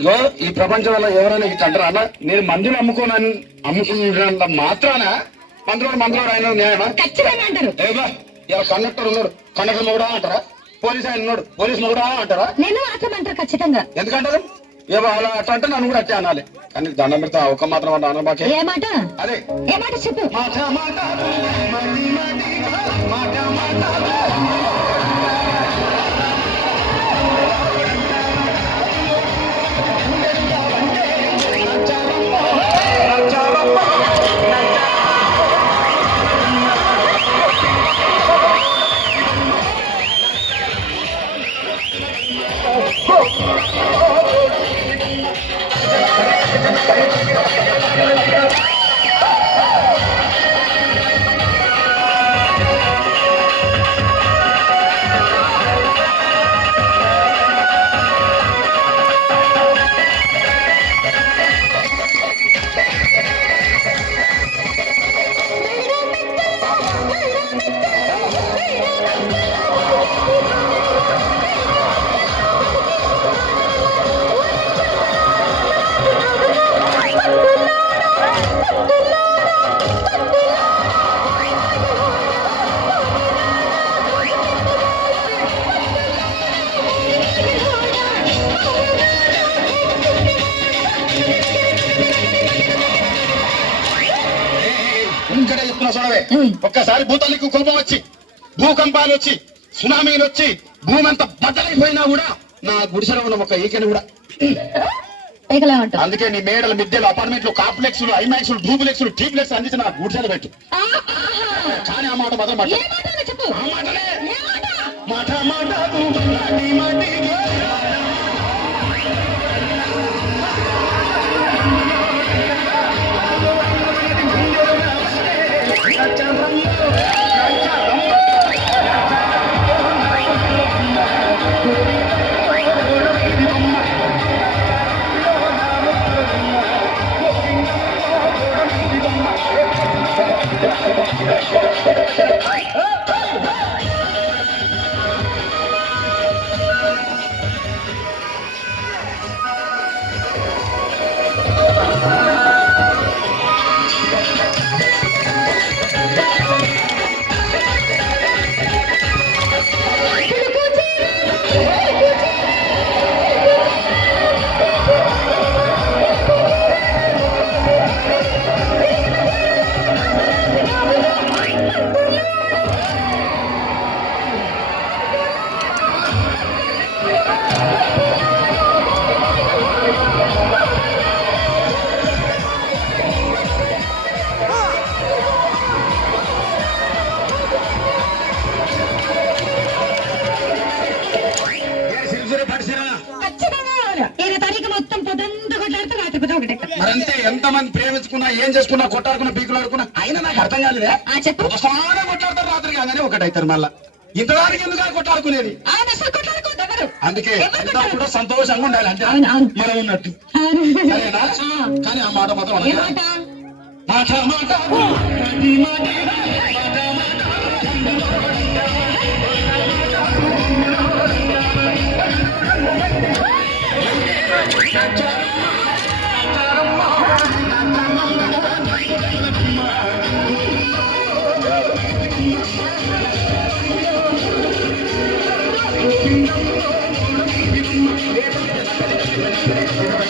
ఇగో ఈ ప్రపంచంలో ఎవరైనా ఇట్లా అంటారా అన్న? నేను మందులు అమ్ముకున్న మాత్రాన మందులో ఆయన న్యాయమా? ఖచ్చితంగా అంటారు. ఇలా కండక్టర్ ఉన్నాడు, కండక్టర్ మొగుడా అంటారా? పోలీస్ ఆయన ఉన్నాడు, పోలీస్ మొగుడా అంటారా? నేను అట్లా ఖచ్చితంగా. ఎందుకంటారు? ఏమో అలా అట్లా అంటే నన్ను కూడా అట్టే అనాలి. కానీ దండం పెడతా ఒక మాత్రం అంటే అన్న మాకే. ఏ మాట? అదే ఏ మాట చెప్పు. ఒక్కసారి భూతానికి కోపం వచ్చి, భూకంపాలు వచ్చి, సునామీలు వచ్చి, భూమి అంతా బద్దలైపోయినా కూడా నా గుడిసెలో ఉన్న ఒక ఈకెని కూడా. అందుకే నీ మేడలు, మిద్దెలు, అపార్ట్మెంట్లు, కాంప్లెక్స్లు, ఐమాక్స్లు, డూప్లెక్స్లు, టీప్లెక్స్ అందించి నా గుడిసెలు పెట్టు. కానీ ఆ మాట మాత్రం మాట మరంతే. ఎంతమంది ప్రేమించుకున్నా, ఏం చేసుకున్నా, కొట్టాడుకున్నా, పీకులాడుకున్నా అయినా నాకు అర్థం కాలేదే. ఒకసారి కొట్లాడతారు, రాత్రి కాగానే ఒకటైతారు. మళ్ళా ఇంతదానికి ఎందుకు కొట్టాడుకునేది? అందుకే కూడా సంతోషంగా ఉండాలి అంటే మనం ఉన్నట్టు. సరేనా? కానీ ఆ మాట మాత్రం Thank you.